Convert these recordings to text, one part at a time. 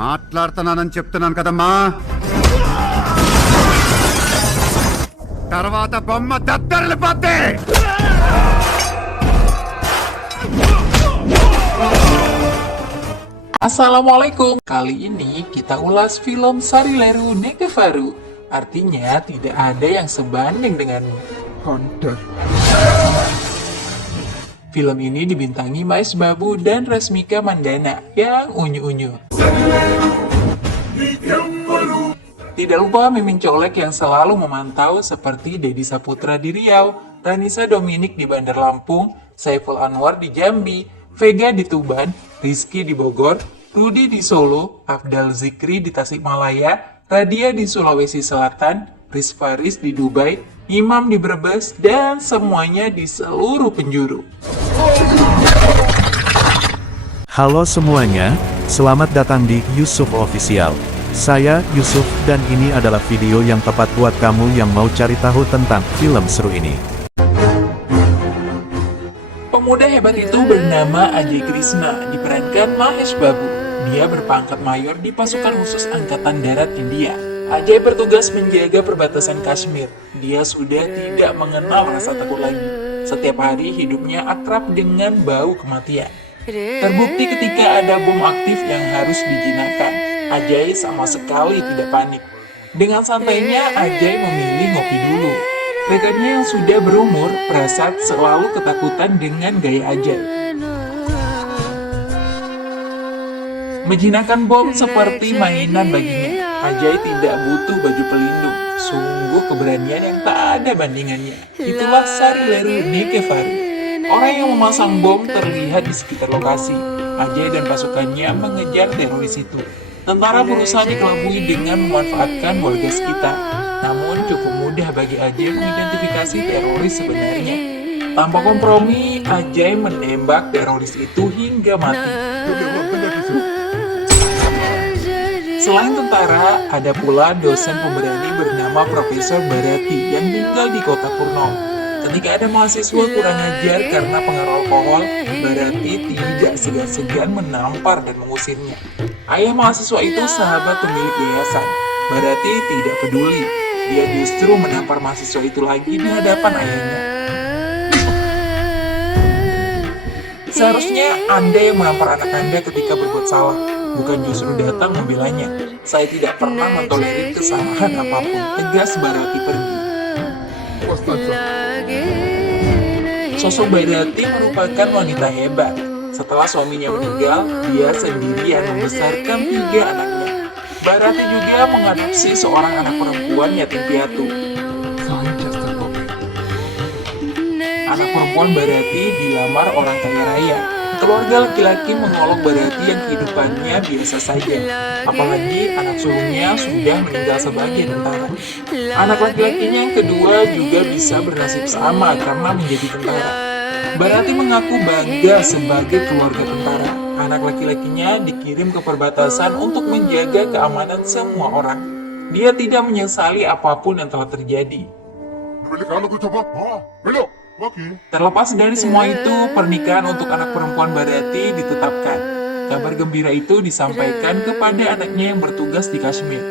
మాట్లాడుతున్నానని చెప్తున్నాను కదమ్మా. తర్వాత బొమ్మ దద్దరిల్లిపోద్ది. Assalamualaikum. Kali ini kita ulas film Sarileru Nekevaru. Artinya tidak ada yang sebanding denganmu. Hunter. Film ini dibintangi Mais Babu dan Resmika Mandana yang unyu-unyu. Tidak lupa Mimin Colek yang selalu memantau seperti Dedi Saputra di Riau, Ranisa Dominik di Bandar Lampung, Saiful Anwar di Jambi, Vega di Tuban, Rizky di Bogor, Rudi di Solo, Afdal Zikri di Tasikmalaya, Radia di Sulawesi Selatan, Riz Faris di Dubai, Imam di Brebes, dan semuanya di seluruh penjuru. Halo semuanya, selamat datang di Yusuf Official. Saya Yusuf dan ini adalah video yang tepat buat kamu yang mau cari tahu tentang film seru ini. Pemuda hebat itu bernama Ajay Krishna, diperankan Mahesh Babu. Dia berpangkat mayor di pasukan khusus Angkatan Darat India. Ajay bertugas menjaga perbatasan Kashmir. Dia sudah tidak mengenal rasa takut lagi. Setiap hari hidupnya akrab dengan bau kematian. Terbukti ketika ada bom aktif yang harus dijinakkan. Ajay sama sekali tidak panik. Dengan santainya, Ajay memilih ngopi dulu. Rekannya yang sudah berumur, Prasad selalu ketakutan dengan gaya Ajay. Menjinakkan bom seperti mainan baginya. Ajay tidak butuh baju pelindung. Sungguh keberanian yang tak ada bandingannya. Itulah Sarileru Nekevaru. Orang yang memasang bom terlihat di sekitar lokasi. Ajay dan pasukannya mengejar teroris itu. Tentara berusaha dikelabui dengan memanfaatkan warga sekitar. Namun cukup mudah bagi Ajay mengidentifikasi teroris sebenarnya. Tanpa kompromi, Ajay menembak teroris itu hingga mati. Selain tentara, ada pula dosen pemberani bernama Profesor Bharati yang tinggal di kota Purno. Ketika ada mahasiswa kurang ajar karena pengaruh alkohol, Bharati tidak segan-segan menampar dan mengusirnya. Ayah mahasiswa itu sahabat pemilik yayasan. Bharati tidak peduli. Dia justru menampar mahasiswa itu lagi di hadapan ayahnya. Seharusnya Anda yang menampar anak Anda ketika berbuat salah, bukan justru datang membelanya. Saya tidak pernah mentolerir kesalahan apapun, tegas Bharati pergi. Sosok Bharati merupakan wanita hebat. Setelah suaminya meninggal, dia sendirian membesarkan 3 anaknya. Bharati juga mengadopsi seorang anak perempuan yatim piatu. Anak perempuan Bharati dilamar orang kaya raya. Keluarga laki-laki mengolok Bharati yang kehidupannya biasa saja. Apalagi anak sulungnya sudah meninggal sebagai tentara. Anak laki-lakinya yang kedua juga bisa bernasib sama karena menjadi tentara. Bharati mengaku bangga sebagai keluarga tentara. Anak laki-lakinya dikirim ke perbatasan untuk menjaga keamanan semua orang. Dia tidak menyesali apapun yang telah terjadi. Terlepas dari semua itu, pernikahan untuk anak perempuan Bharati ditetapkan. Kabar gembira itu disampaikan kepada anaknya yang bertugas di Kashmir.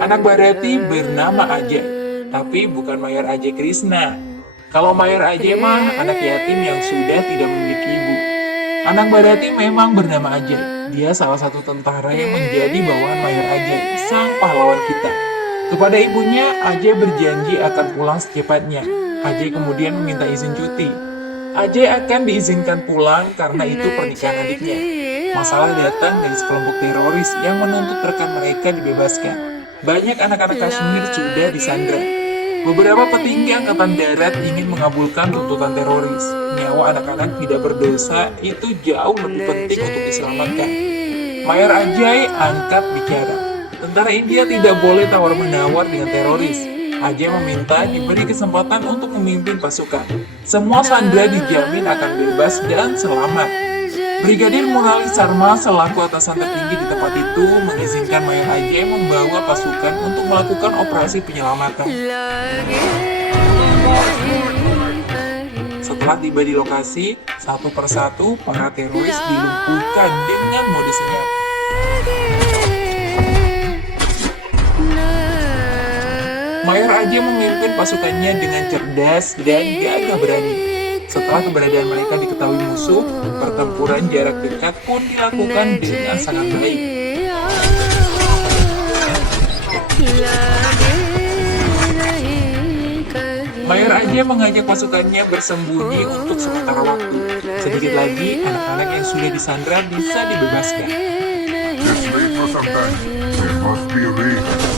Anak Bharati bernama Ajay, tapi bukan Mayor Ajay Krishna. Kalau Mayor Ajay mah anak yatim yang sudah tidak memiliki ibu. Anak Bharati memang bernama Ajay. Dia salah satu tentara yang menjadi bawahan Mayor Ajay, sang pahlawan kita. Kepada ibunya, Ajay berjanji akan pulang secepatnya. Ajay kemudian meminta izin cuti. Ajay akan diizinkan pulang karena itu pernikahan adiknya. Masalah datang dari sekelompok teroris yang menuntut rekan mereka dibebaskan. Banyak anak-anak Kashmir sudah disandra. Beberapa petinggi Angkatan Darat ingin mengabulkan tuntutan teroris. Nyawa anak-anak tidak berdosa itu jauh lebih penting untuk diselamatkan. Mayor Ajay angkat bicara. Tentara India tidak boleh tawar-menawar dengan teroris. Ajay meminta diberi kesempatan untuk memimpin pasukan. Semua sandera dijamin akan bebas dan selamat. Brigadir Murali Sarma selaku atasan tertinggi di tempat itu mengizinkan Mayor Ajay membawa pasukan untuk melakukan operasi penyelamatan. Setelah tiba di lokasi, satu persatu para teroris dilumpuhkan mereka dengan mode senyap. Mayor Ajay memimpin pasukannya dengan cerdas dan gagah berani. Setelah keberadaan mereka diketahui musuh, pertempuran jarak dekat pun dilakukan dengan sangat baik. Mayor Ajay mengajak pasukannya bersembunyi untuk sementara waktu. Sedikit lagi, anak-anak yang sudah disandra bisa dibebaskan.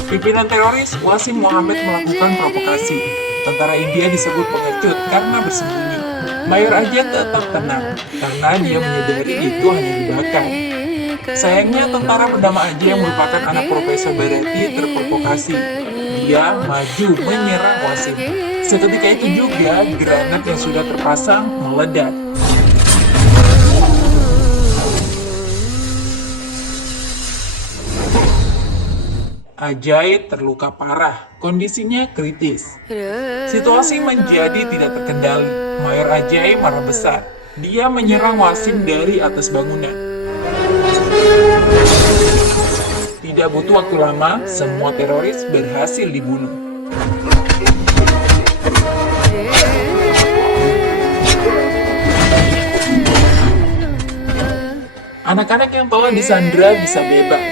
Pimpinan teroris Wasim Mohammed melakukan provokasi. Tentara India disebut pengecut karena bersembunyi. Mayor Ajay tetap tenang karena dia menyadari itu hanya jebakan. Sayangnya tentara bernama Ajay yang merupakan anak Profesor Bharati terprovokasi. Dia maju menyerang Wasim. Seketika itu juga granat yang sudah terpasang meledak. Ajay terluka parah, kondisinya kritis. Situasi menjadi tidak terkendali. Mayor Ajay marah besar. Dia menyerang Wasim dari atas bangunan. Tidak butuh waktu lama, semua teroris berhasil dibunuh. Anak-anak yang telah disandra bisa bebas.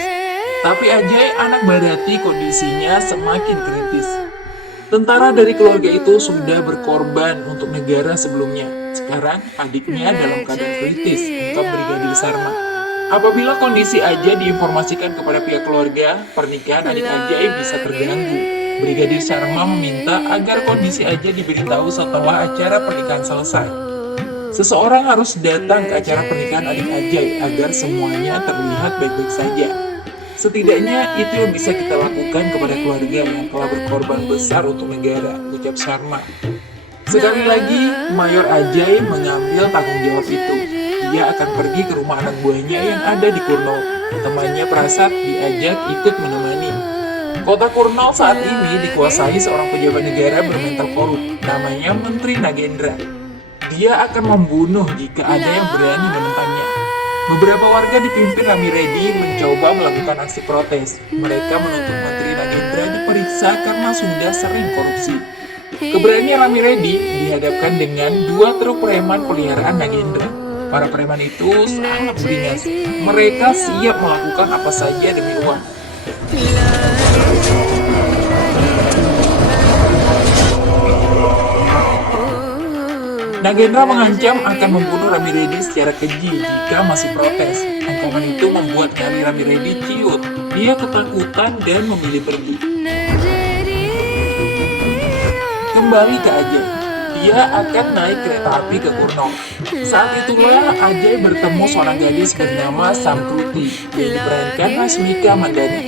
Tapi Ajay, anak Bharati, kondisinya semakin kritis. Tentara dari keluarga itu sudah berkorban untuk negara sebelumnya. Sekarang adiknya dalam keadaan kritis, ungkap Brigadir Sharma. Apabila kondisi Ajay diinformasikan kepada pihak keluarga, pernikahan adik Ajay bisa terganggu. Brigadir Sharma meminta agar kondisi Ajay diberitahu setelah acara pernikahan selesai. Seseorang harus datang ke acara pernikahan adik Ajay agar semuanya terlihat baik-baik saja. Setidaknya itu yang bisa kita lakukan kepada keluarga yang telah berkorban besar untuk negara, ucap Sharma. Sekali lagi, Mayor Ajay mengambil tanggung jawab itu. Dia akan pergi ke rumah anak buahnya yang ada di Kurnool. Temannya Prasad diajak ikut menemani. Kota Kurnool saat ini dikuasai seorang pejabat negara bermental korup, namanya Menteri Nagendra. Dia akan membunuh jika ada yang berani menentangnya. Beberapa warga dipimpin Rami Reddy mencoba melakukan aksi protes. Mereka menuntut Menteri Nagendra diperiksa karena sudah sering korupsi. Keberanian Rami Reddy dihadapkan dengan 2 truk preman peliharaan Nagendra. Para preman itu sangat beringas. Mereka siap melakukan apa saja demi uang. Nagendra mengancam akan membunuh Rami Reddy secara keji jika masih protes. Ancaman itu membuat nyali Rami Reddy ciut. Dia ketakutan dan memilih pergi. Kembali ke Ajay. Dia akan naik kereta api ke Kurnool. Saat itulah Ajay bertemu seorang gadis bernama Samkruti yang diperankan Rashmika Mandanna.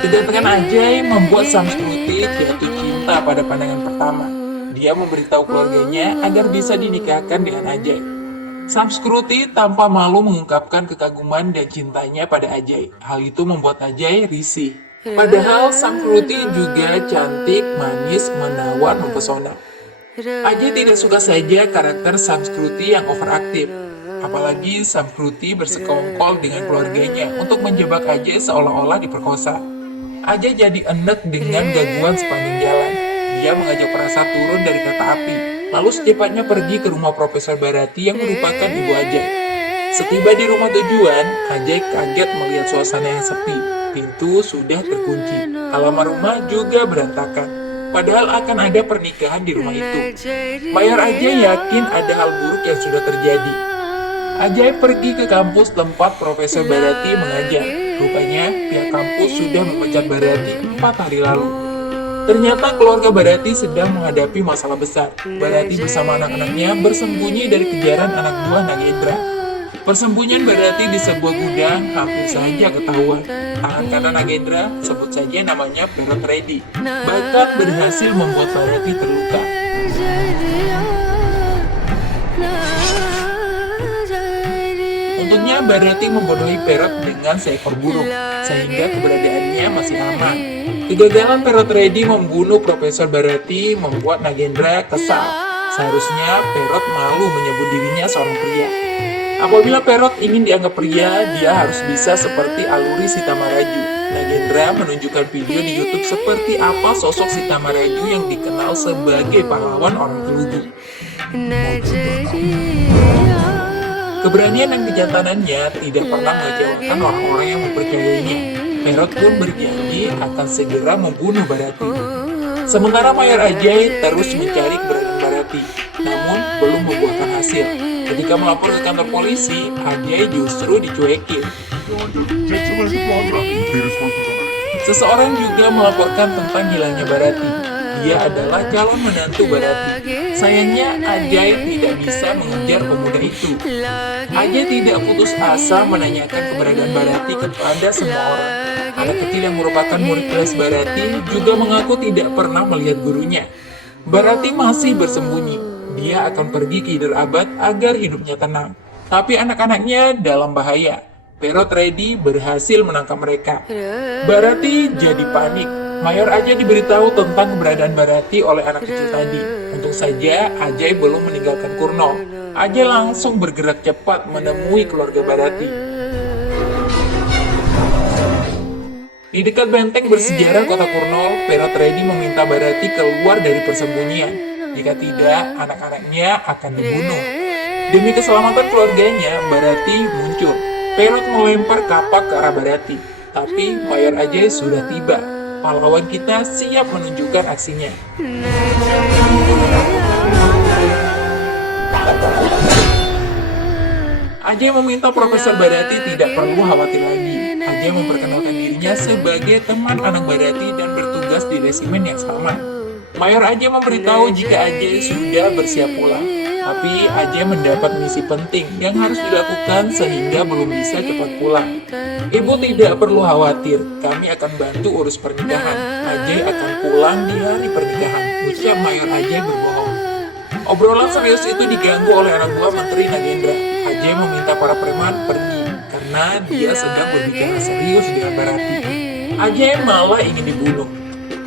Kedatangan Ajay membuat Samkruti jatuh cinta pada pandangan pertama. Dia memberitahu keluarganya agar bisa dinikahkan dengan Ajay. Samkruti tanpa malu mengungkapkan kekaguman dan cintanya pada Ajay. Hal itu membuat Ajay risih. Padahal Samkruti juga cantik, manis, menawan, mempesona. Ajay tidak suka saja karakter Samkruti yang overaktif. Apalagi Samkruti bersekongkol dengan keluarganya untuk menjebak Ajay seolah-olah diperkosa. Ajay jadi enek dengan gangguan sepanjang jalan. Dia mengajak Prasad turun dari kereta api, lalu secepatnya pergi ke rumah Profesor Bharati yang merupakan ibu Ajay. Setiba di rumah tujuan, Ajay kaget melihat suasana yang sepi. Pintu sudah terkunci, halaman rumah juga berantakan. Padahal akan ada pernikahan di rumah itu. Mayor Ajay yakin ada hal buruk yang sudah terjadi. Ajay pergi ke kampus tempat Profesor Bharati mengajar. Rupanya pihak kampus sudah memecat Bharati 4 hari lalu. Ternyata keluarga Bharati sedang menghadapi masalah besar. Bharati bersama anak-anaknya bersembunyi dari kejaran anak buah Nagendra. Persembunyian Bharati di sebuah gudang hampir saja ketahuan. Tangan kanan Nagendra, sebut saja namanya Perot Reddy, bahkan berhasil membuat Bharati terluka. Untungnya Bharati membodohi Perot dengan seekor burung, sehingga keberadaannya masih aman. Kegagalan Perot Reddy membunuh Profesor Bharati membuat Nagendra kesal. Seharusnya Perot malu menyebut dirinya seorang pria. Apabila Perot ingin dianggap pria, dia harus bisa seperti aluri Sita Maraju. Nagendra menunjukkan video di YouTube seperti apa sosok Sita Maraju yang dikenal sebagai pahlawan orang Telugu. Keberanian dan kejantanannya tidak pernah mengecewakan orang-orang yang mempercayainya. Perot pun berjanji akan segera membunuh Barati. Sementara Mayor Ajay terus mencari keberadaan Barati, namun belum membuahkan hasil. Ketika melapor ke kantor polisi, Ajay justru dicuekin. Seseorang juga melaporkan tentang hilangnya Barati. Dia adalah calon menantu Barati. Sayangnya Ajay tidak bisa mengejar pemuda itu. Ajay tidak putus asa menanyakan keberadaan Barati kepada semua orang. Anak kecil yang merupakan murid kelas Barati juga mengaku tidak pernah melihat gurunya. Barati masih bersembunyi. Dia akan pergi ke Hyderabad agar hidupnya tenang. Tapi anak-anaknya dalam bahaya. Perot Reddy berhasil menangkap mereka. Barati jadi panik. Mayor Ajay diberitahu tentang keberadaan Barati oleh anak kecil tadi. Untung saja Ajay belum meninggalkan Kurnol. Ajay langsung bergerak cepat menemui keluarga Barati. Di dekat benteng bersejarah kota Kurnol, Perot Reddy meminta Barati keluar dari persembunyian. Jika tidak, anak-anaknya akan dibunuh. Demi keselamatan keluarganya, Barati muncul. Perot melempar kapak ke arah Barati. Tapi Mayor Ajay sudah tiba. Pahlawan kita siap menunjukkan aksinya. Ajay meminta Profesor Barati tidak perlu khawatir lagi. Ajay memperkenalkan dirinya sebagai teman anak Barati dan bertugas di resimen yang sama. Mayor Ajay memberitahu jika Ajay sudah bersiap pulang, tapi Ajay mendapat misi penting yang harus dilakukan sehingga belum bisa cepat pulang. Ibu tidak perlu khawatir, kami akan bantu urus pernikahan. Ajay akan pulang di hari pernikahan, ucap Mayor Ajay berbohong. Obrolan serius itu diganggu oleh anak buah Menteri Nagendra. Ajay meminta para preman pergi karena dia sedang berbicara serius dengan Barati. Ajay malah ingin dibunuh.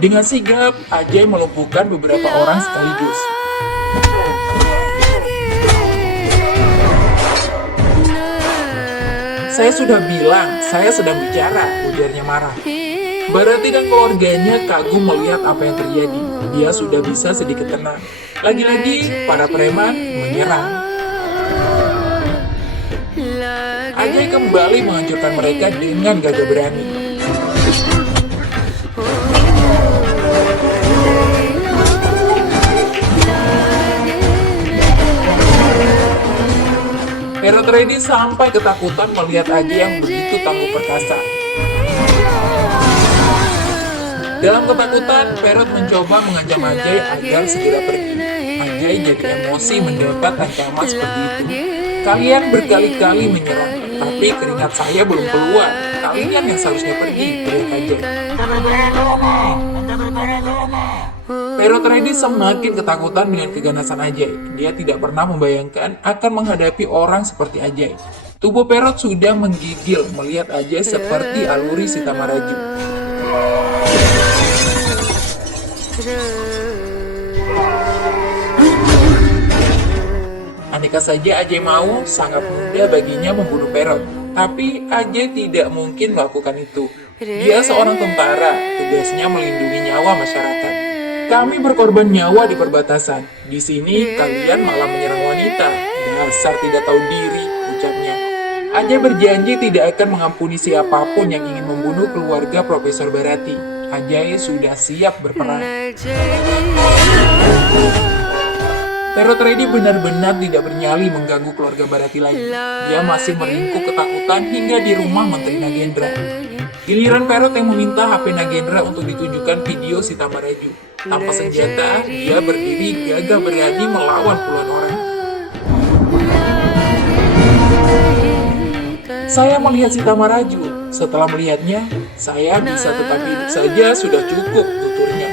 Dengan sigap, Ajay melumpuhkan beberapa orang sekaligus. Saya sudah bilang, saya sedang bicara, ujarnya marah. Barati dan keluarganya kagum melihat apa yang terjadi. Dia sudah bisa sedikit tenang. Lagi-lagi, para preman menyerang. Ajay kembali menghancurkan mereka dengan gagah berani. Perot Reddy sampai ketakutan melihat Ajay yang begitu tangguh perkasa. Dalam ketakutan, Perot mencoba mengancam Ajay agar segera pergi. Ajay jadi emosi mendapat ancaman seperti itu. Kalian berkali-kali menyerang, tapi keringat saya belum keluar. Kalian yang seharusnya pergi, teriak Ajay. Perot Reddy semakin ketakutan dengan keganasan Ajay. Dia tidak pernah membayangkan akan menghadapi orang seperti Ajay. Tubuh Perot sudah menggigil melihat Ajay seperti aluri Sita Maraju. Andaikan saja Ajay mau, sangat mudah baginya membunuh Perot. Tapi Ajay tidak mungkin melakukan itu. Dia seorang tentara, tugasnya melindungi nyawa masyarakat. Kami berkorban nyawa di perbatasan. Di sini kalian malah menyerang wanita. Dasar tidak tahu diri, ucapnya. Ajay berjanji tidak akan mengampuni siapapun yang ingin membunuh keluarga Profesor Barati. Ajay sudah siap berperang. Perot Reddy benar-benar tidak bernyali mengganggu keluarga Barati lagi. Dia masih meringkuk ketakutan hingga di rumah Menteri Nagendra. Giliran Perot yang meminta HP Nagendra untuk ditunjukkan video Sita Maraju. Tanpa senjata, dia berdiri gagah berani melawan puluhan orang. Saya melihat Sita Maraju. Setelah melihatnya, saya bisa tetap hidup saja sudah cukup, tuturnya.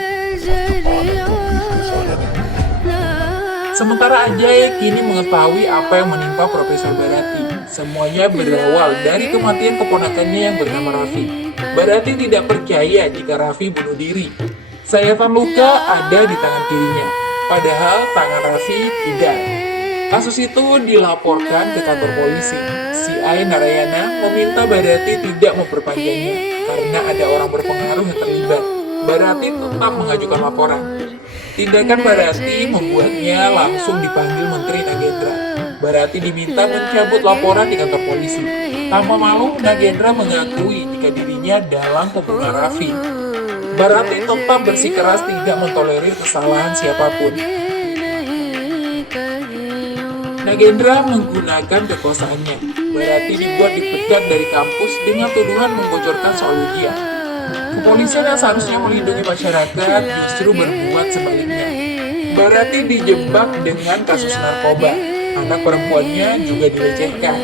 Sementara Ajay kini mengetahui apa yang menimpa Profesor Barati. Semuanya berawal dari kematian keponakannya yang bernama Raffi. Barati tidak percaya jika Raffi bunuh diri. Sayatan luka ada di tangan kirinya. Padahal tangan Raffi tidak. Kasus itu dilaporkan ke kantor polisi. Si Ai Narayana meminta Bharati tidak memperpanjangnya karena ada orang berpengaruh yang terlibat. Bharati tetap mengajukan laporan. Tindakan Bharati membuatnya langsung dipanggil Menteri Nagendra. Bharati diminta mencabut laporan di kantor polisi. Tanpa malu, Nagendra mengakui jika dirinya dalam pembunuhan Raffi. Bharati tetap bersikeras tidak mentolerir kesalahan siapapun. Nagendra menggunakan kekuasaannya. Bharati dibuat dipecat dari kampus dengan tuduhan membocorkan soal ujian. Kepolisian yang seharusnya melindungi masyarakat justru berbuat sebaliknya. Bharati dijebak dengan kasus narkoba. Anak perempuannya juga dilecehkan.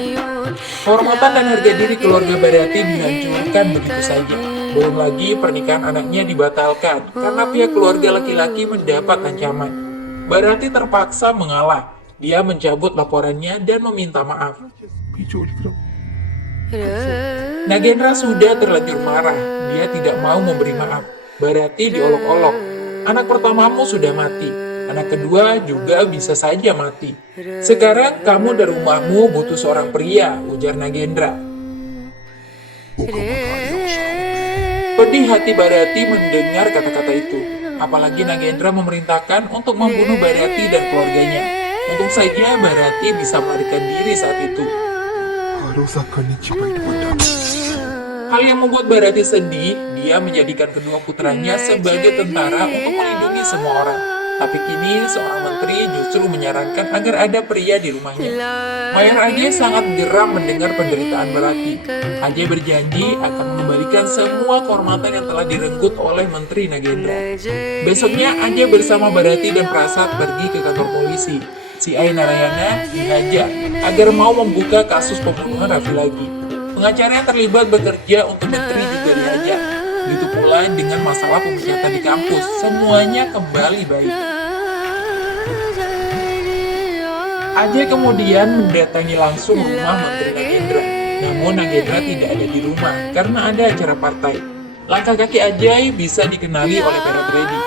Kehormatan dan harga diri keluarga Bharati dihancurkan begitu saja. Belum lagi pernikahan anaknya dibatalkan karena pihak keluarga laki-laki mendapat ancaman. Bharati terpaksa mengalah. Dia mencabut laporannya dan meminta maaf. Nagendra sudah terlanjur marah. Dia tidak mau memberi maaf. Bharati diolok-olok. Anak pertamamu sudah mati. Anak kedua juga bisa saja mati. Sekarang kamu dan rumahmu butuh seorang pria, ujar Nagendra. Pedih hati Bharati mendengar kata-kata itu. Apalagi Nagendra memerintahkan untuk membunuh Bharati dan keluarganya. Untung saja Bharati bisa melarikan diri saat itu. Hal yang membuat Bharati sedih, dia menjadikan kedua putranya sebagai tentara untuk melindungi semua orang. Tapi kini seorang menteri justru menyarankan agar ada pria di rumahnya. Mayor Ajay sangat geram mendengar penderitaan Bharati. Ajay berjanji akan mengembalikan semua kehormatan yang telah direnggut oleh Menteri Nagendra. Besoknya Ajay bersama Bharati dan Prasad pergi ke kantor polisi. Si Ai Narayana dihajar agar mau membuka kasus pembunuhan Raffi lagi. Pengacara yang terlibat bekerja untuk menteri juga dihajar. Begitu pula dengan masalah pemecatan di kampus, semuanya kembali baik. Ajay kemudian mendatangi langsung rumah Menteri Nagendra. Namun Nagendra tidak ada di rumah karena ada acara partai. Langkah kaki Ajay bisa dikenali oleh para tredi.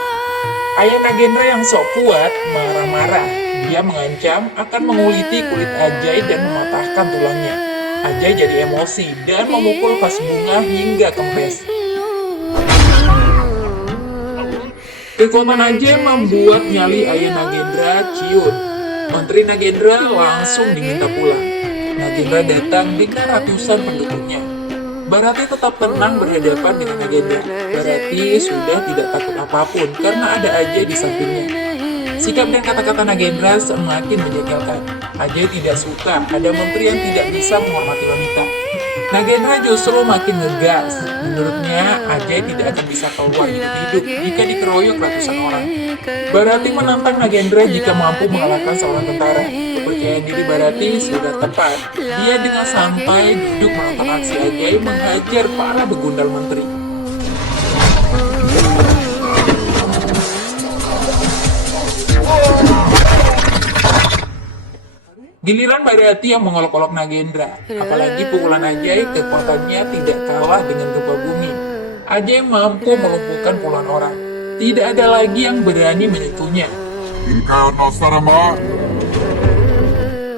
Ayah Nagendra yang sok kuat marah-marah. Dia mengancam akan menguliti kulit Ajay dan mematahkan tulangnya. Ajay jadi emosi dan memukul vas bunga hingga kempes. Kekuatan Ajay membuat nyali ayah Nagendra ciut. Menteri Nagendra langsung diminta pulang. Nagendra datang dengan ratusan pendukungnya. Bharati tetap tenang berhadapan dengan Nagendra. Bharati sudah tidak takut apapun karena ada Ajay di sampingnya. Sikap dan kata-kata Nagendra semakin menjengkelkan. Ajay tidak suka ada menteri yang tidak bisa menghormati wanita. Nagendra justru makin ngegas. Menurutnya, Ajay tidak akan bisa keluar hidup-hidup jika dikeroyok ratusan orang. Bharati menantang Nagendra jika mampu mengalahkan seorang tentara. Kepercayaan diri Bharati sudah tepat. Dia dengan santai duduk menonton aksi Ajay menghajar para begundal menteri. Giliran Bharati yang mengolok-olok Nagendra. Apalagi pukulan Ajay kekuatannya tidak kalah dengan gempa bumi. Ajay mampu melumpuhkan puluhan orang. Tidak ada lagi yang berani menyentuhnya.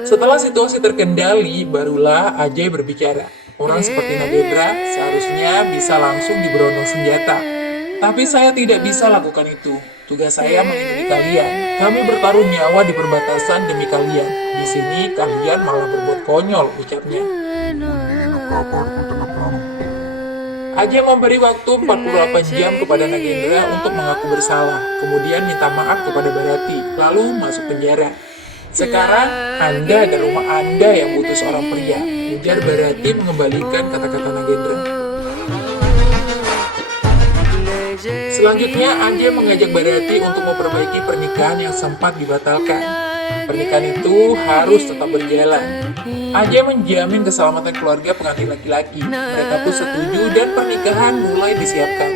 Setelah situasi terkendali, barulah Ajay berbicara. Orang seperti Nagendra seharusnya bisa langsung diberondong senjata. Tapi saya tidak bisa lakukan itu. Tugas saya melindungi kalian. Kami bertaruh nyawa di perbatasan demi kalian. Di sini kalian malah berbuat konyol, ucapnya. Ajay memberi waktu 48 jam kepada Nagendra untuk mengaku bersalah. Kemudian minta maaf kepada Bharati, lalu masuk penjara. Sekarang Anda dan rumah Anda yang butuh seorang pria, ujar Bharati mengembalikan kata-kata Nagendra. Selanjutnya, Ajay mengajak Bharati untuk memperbaiki pernikahan yang sempat dibatalkan. Pernikahan itu harus tetap berjalan. Ajay menjamin keselamatan keluarga pengantin laki-laki. Mereka pun setuju dan pernikahan mulai disiapkan.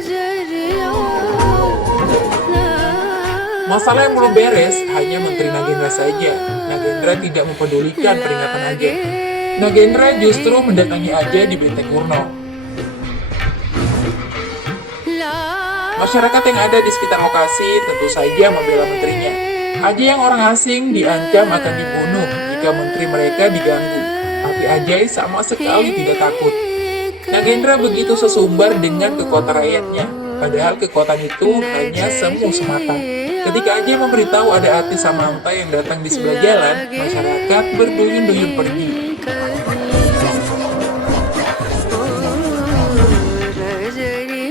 Masalah yang belum beres hanya Menteri Nagendra saja. Nagendra tidak mempedulikan peringatan Ajay. Nagendra justru mendatangi Ajay di Benteng Kurno. Masyarakat yang ada di sekitar lokasi tentu saja membela menterinya. Ajay yang orang asing diancam akan dibunuh jika menteri mereka diganggu. Tapi Ajay sama sekali tidak takut. Nagendra begitu sesumbar dengan kekuatan rakyatnya. Padahal kekuatan itu hanya semu semata. Ketika Ajay memberitahu ada artis Samantha yang datang di sebelah jalan, masyarakat berduyun-duyun pergi.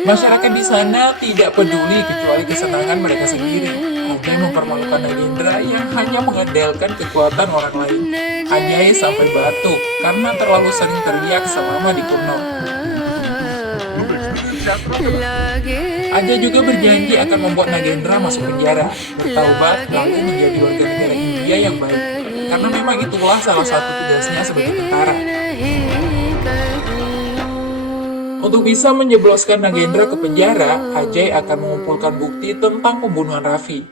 Masyarakat di sana tidak peduli kecuali kesenangan mereka sendiri. Ajay mempermalukan Nagendra yang hanya mengandalkan kekuatan orang lain. Ajay sampai batuk karena terlalu sering teriak selama di Kurno. Ajay juga berjanji akan membuat Nagendra masuk penjara, bertaubat, lalu menjadi warga negara India yang baik. Karena memang itulah salah satu tugasnya sebagai tentara. Untuk bisa menjebloskan Nagendra ke penjara, Ajay akan mengumpulkan bukti tentang pembunuhan Raffi.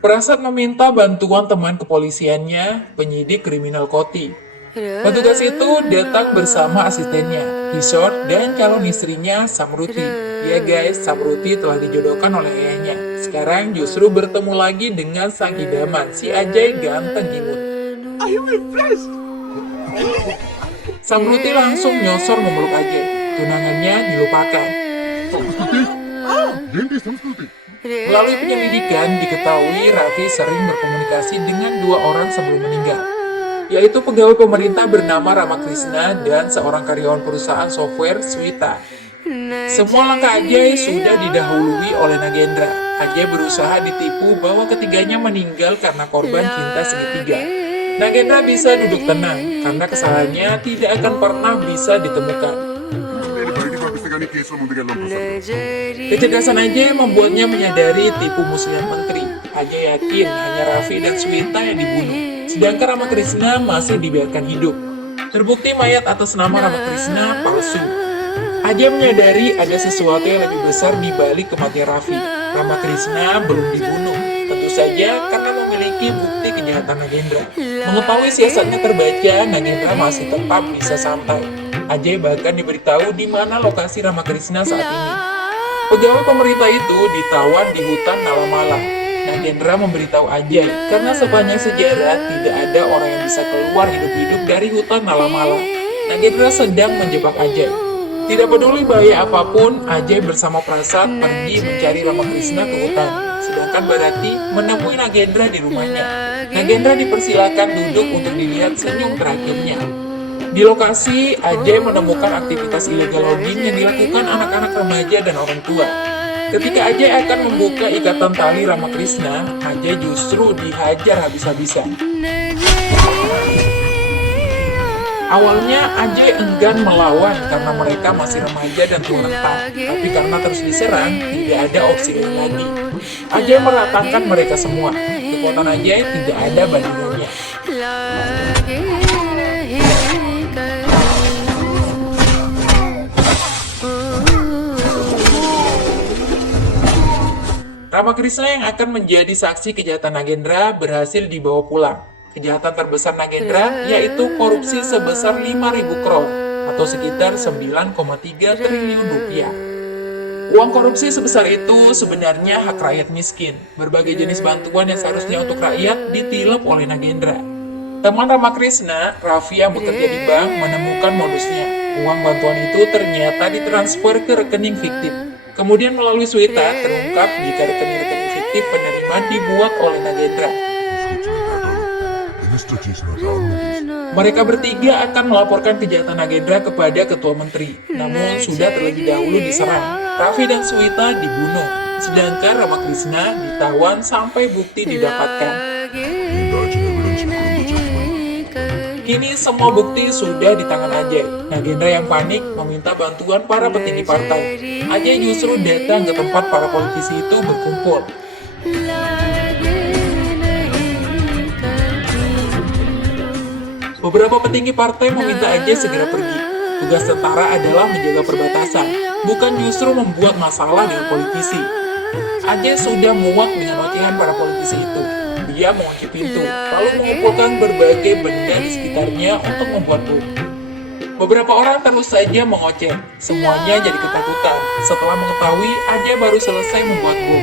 Prasad meminta bantuan teman kepolisiannya, penyidik kriminal Koti. Petugas itu datang bersama asistennya, Kishore, dan calon istrinya, Samruti. Ya guys, Samruti telah dijodohkan oleh ayahnya. Sekarang justru bertemu lagi dengan sang idaman, si Ajay ganteng imut. Samruti langsung nyosor memeluk Ajay. Tunangannya dilupakan. Melalui penyelidikan, diketahui Raffi sering berkomunikasi dengan dua orang sebelum meninggal, yaitu pegawai pemerintah bernama Ramakrishna dan seorang karyawan perusahaan software, Swita. Semua langkah Ajay sudah didahului oleh Nagendra. Ajay berusaha ditipu bahwa ketiganya meninggal karena korban cinta segitiga. Nagendra bisa duduk tenang karena kesalahannya tidak akan pernah bisa ditemukan. Kecerdasan Ajay membuatnya menyadari tipu muslihat menteri. Ajay yakin hanya Raffi dan Swita yang dibunuh, sedangkan Ramakrishna masih dibiarkan hidup. Terbukti mayat atas nama Ramakrishna palsu. Ajay menyadari ada sesuatu yang lebih besar di balik kematian Raffi. Ramakrishna belum dibunuh, tentu saja karena memiliki bukti kejahatan Nagendra. Mengetahui siasatnya terbaca, Nagendra masih tetap bisa santai. Ajay bahkan diberitahu di mana lokasi Ramakrishna saat ini. Pegawai pemerintah itu ditawan di hutan Nalamala. Nagendra memberitahu Ajay karena sepanjang sejarah tidak ada orang yang bisa keluar hidup-hidup dari hutan Nalamala. Nagendra sedang menjebak Ajay. Tidak peduli bahaya apapun, Ajay bersama Prasad pergi mencari Ramakrishna ke hutan. Sedangkan Bharati menemui Nagendra di rumahnya. Nagendra dipersilakan duduk untuk dilihat senyum terakhirnya. Di lokasi, Ajay menemukan aktivitas ilegal logging yang dilakukan anak-anak remaja dan orang tua. Ketika Ajay akan membuka ikatan tali Ramakrishna, Ajay justru dihajar habis-habisan. Awalnya Ajay enggan melawan karena mereka masih remaja dan tua renta, tapi karena terus diserang, tidak ada opsi lain lagi. Ajay meratakan mereka semua. Kekuatan Ajay tidak ada bandingannya. Ramakrishna yang akan menjadi saksi kejahatan Nagendra berhasil dibawa pulang. Kejahatan terbesar Nagendra yaitu korupsi sebesar 5.000 crore atau sekitar 9,3 triliun rupiah. Uang korupsi sebesar itu sebenarnya hak rakyat miskin. Berbagai jenis bantuan yang seharusnya untuk rakyat ditilep oleh Nagendra. Teman Ramakrishna, Raffi yang bekerja di bank, menemukan modusnya. Uang bantuan itu ternyata ditransfer ke rekening fiktif. Kemudian melalui Swita terungkap jika rekening-rekening fiktif penerimaan dibuat oleh Nagendra. Mereka bertiga akan melaporkan kejahatan Nagendra kepada ketua menteri, namun sudah terlebih dahulu diserang. Raffi dan Swita dibunuh, sedangkan Ramakrishna ditawan sampai bukti didapatkan. Kini semua bukti sudah di tangan Ajay. Nagendra yang panik meminta bantuan para petinggi partai. Ajay justru datang ke tempat para politisi itu berkumpul. Beberapa petinggi partai meminta Ajay segera pergi. Tugas tentara adalah menjaga perbatasan, bukan justru membuat masalah dengan politisi. Ajay sudah muak dengan ocehan para politisi itu. Dia mengunci pintu, lalu mengumpulkan berbagai benda di sekitarnya untuk membuat bom. Beberapa orang terus saja mengoceh. Semuanya jadi ketakutan. Setelah mengetahui Ajay baru selesai membuat bom.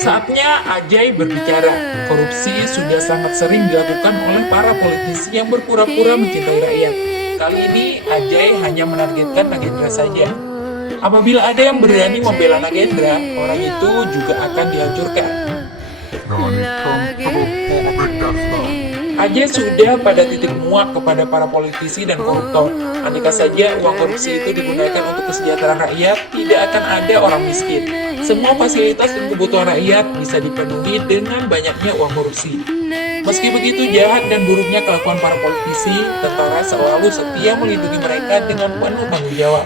Saatnya Ajay berbicara. Korupsi sudah sangat sering dilakukan oleh para politisi yang berpura-pura mencintai rakyat. Kali ini Ajay hanya menargetkan Nagendra saja. Apabila ada yang berani membela Nagendra, orang itu juga akan dihancurkan. Ajay sudah pada titik muak kepada para politisi dan koruptor. Andai saja uang korupsi itu digunakan untuk kesejahteraan rakyat, tidak akan ada orang miskin. Semua fasilitas dan kebutuhan rakyat bisa dipenuhi dengan banyaknya uang korupsi. Meski begitu jahat dan buruknya kelakuan para politisi, tentara selalu setia melindungi mereka dengan penuh tanggung jawab.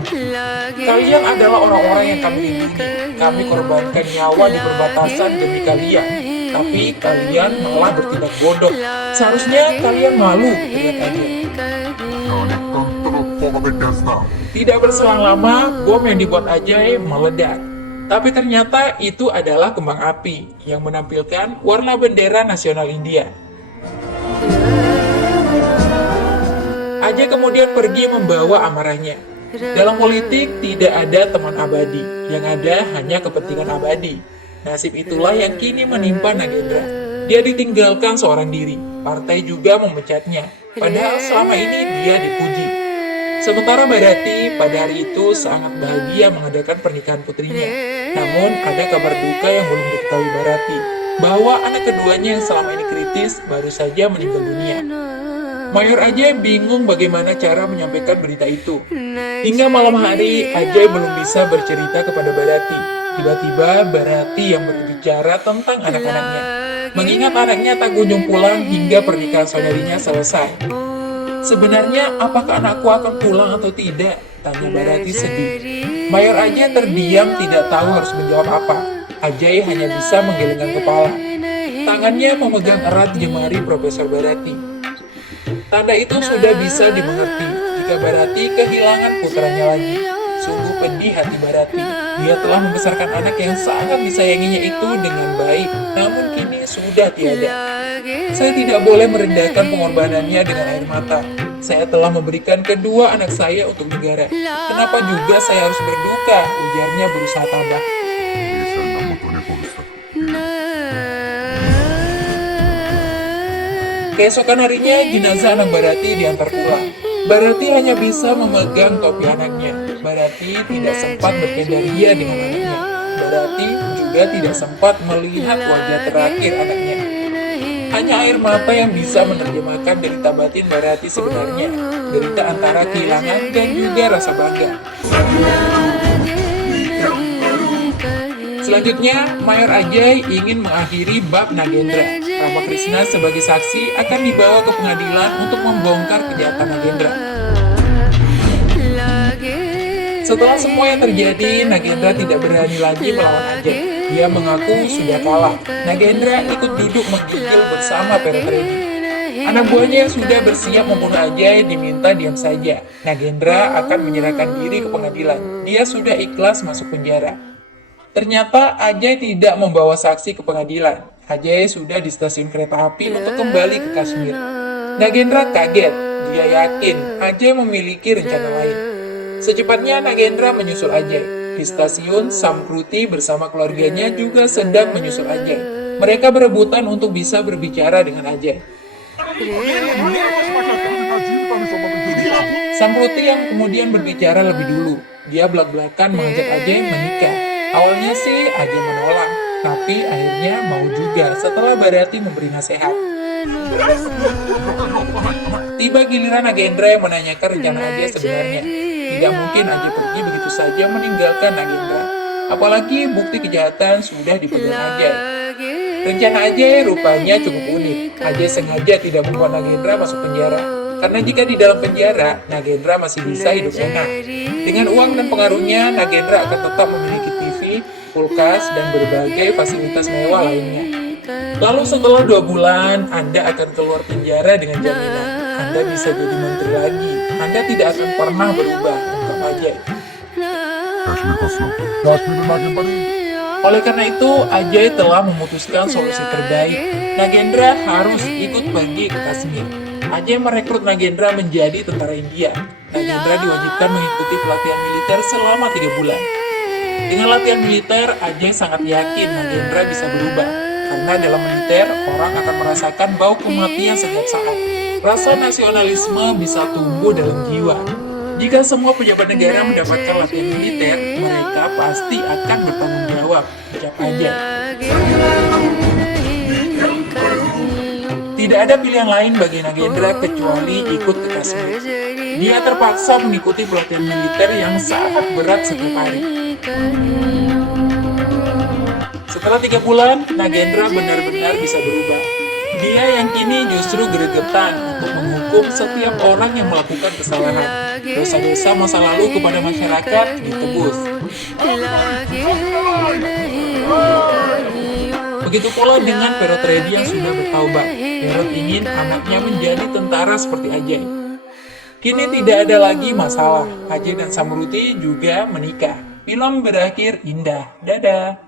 Kalian adalah orang-orang yang kami lindungi. Kami korbankan nyawa di perbatasan demi kalian. Tapi kalian malah bertindak bodoh. Seharusnya kalian malu, teriak Ajay. Tidak berselang lama, bom yang dibuat Ajay meledak. Tapi ternyata itu adalah kembang api yang menampilkan warna bendera nasional India. Ajay kemudian pergi membawa amarahnya. Dalam politik tidak ada teman abadi, yang ada hanya kepentingan abadi. Nasib itulah yang kini menimpa Nagendra. Dia ditinggalkan seorang diri, partai juga memecatnya, padahal selama ini dia dipuji. Sementara Bharati pada hari itu sangat bahagia mengadakan pernikahan putrinya. Namun ada kabar duka yang belum diketahui Bharati, bahwa anak keduanya yang selama ini kritis baru saja meninggal dunia. Mayor Ajay bingung bagaimana cara menyampaikan berita itu. Hingga malam hari, Ajay belum bisa bercerita kepada Bharati. Tiba-tiba Bharati yang berbicara tentang anak-anaknya. Mengingat anaknya tak kunjung pulang hingga pernikahan saudarinya selesai. Sebenarnya apakah anakku akan pulang atau tidak? Tanya Bharati sedih. Mayor Ajay terdiam tidak tahu harus menjawab apa. Ajay hanya bisa menggelengkan kepala. Tangannya memegang erat jemari Profesor Bharati. Tanda itu sudah bisa dimengerti jika Bharati kehilangan putranya lagi. Sungguh pedih hati Bharati. Dia telah membesarkan anak yang sangat disayanginya itu dengan baik, namun kini sudah tiada. Saya tidak boleh merendahkan pengorbanannya dengan air mata. Saya telah memberikan kedua anak saya untuk negara. Kenapa juga saya harus berduka? Ujarnya berusaha tabah. Keesokan harinya, jenazah anak Bharati diantar pulang. Bharati hanya bisa memegang topi anaknya. Bharati tidak sempat berkendaria dengan anaknya. Bharati juga tidak sempat melihat wajah terakhir anaknya. Hanya air mata yang bisa menerjemahkan derita batin Bharati sebenarnya. Derita antara kehilangan dan juga rasa bangga. Selanjutnya, Mayor Ajay ingin mengakhiri bab Nagendra. Ramakrishna sebagai saksi akan dibawa ke pengadilan untuk membongkar kejahatan Nagendra. Setelah semua yang terjadi, Nagendra tidak berani lagi melawan Ajay. Dia mengaku sudah kalah. Nagendra ikut duduk menggigil bersama Peretredi. Anak buahnya yang sudah bersiap membunuh Ajay diminta diam saja. Nagendra akan menyerahkan diri ke pengadilan. Dia sudah ikhlas masuk penjara. Ternyata Ajay tidak membawa saksi ke pengadilan. Ajay sudah di stasiun kereta api untuk kembali ke Kashmir. Nagendra kaget. Dia yakin Ajay memiliki rencana lain. Secepatnya Nagendra menyusul Ajay. Di stasiun, Samkruti bersama keluarganya juga sedang menyusul Ajay. Mereka berebutan untuk bisa berbicara dengan Ajay. Samkruti yang kemudian berbicara lebih dulu. Dia belak-belakan mengajak Ajay menikah. Awalnya sih Ajay menolak, tapi akhirnya mau juga setelah Bharati memberi nasihat. Tiba giliran Nagendra yang menanyakan rencana Ajay sebenarnya. Tidak mungkin Ajay pergi begitu saja meninggalkan Nagendra. Apalagi bukti kejahatan sudah dipegang Ajay. Rencana Ajay rupanya cukup unik. Ajay sengaja tidak membuat Nagendra masuk penjara. Karena jika di dalam penjara, Nagendra masih bisa hidup enak. Dengan uang dan pengaruhnya, Nagendra akan tetap memiliki TV, kulkas, dan berbagai fasilitas mewah lainnya. Lalu setelah 2 bulan, Anda akan keluar penjara dengan jaminan. Anda bisa jadi menteri lagi. Anda tidak akan pernah berubah, ungkap Ajay. Oleh karena itu, Ajay telah memutuskan solusi terbaik. Nagendra harus ikut pergi ke Kashmir. Ajay merekrut Nagendra menjadi tentara India. Nagendra diwajibkan mengikuti pelatihan militer selama 3 bulan. Dengan latihan militer, Ajay sangat yakin Nagendra bisa berubah. Karena dalam militer, orang akan merasakan bau kematian setiap saat. Rasa nasionalisme bisa tumbuh dalam jiwa. Jika semua pejabat negara mendapatkan latihan militer, mereka pasti akan bertanggung jawab, ucap Ajay. Tidak ada pilihan lain bagi Nagendra kecuali ikut ke Kashmir. Dia terpaksa mengikuti pelatihan militer yang sangat berat setiap hari. Setelah 3 bulan, Nagendra benar-benar bisa berubah. Dia yang kini justru gregetan untuk menghukum setiap orang yang melakukan kesalahan. Dosa-dosa masa lalu kepada masyarakat ditebus. Begitu pula dengan Perot Reddy yang sudah bertaubat. Perot ingin anaknya menjadi tentara seperti Ajay. Kini tidak ada lagi masalah. Ajay dan Samruti juga menikah. Film berakhir indah. Dadah.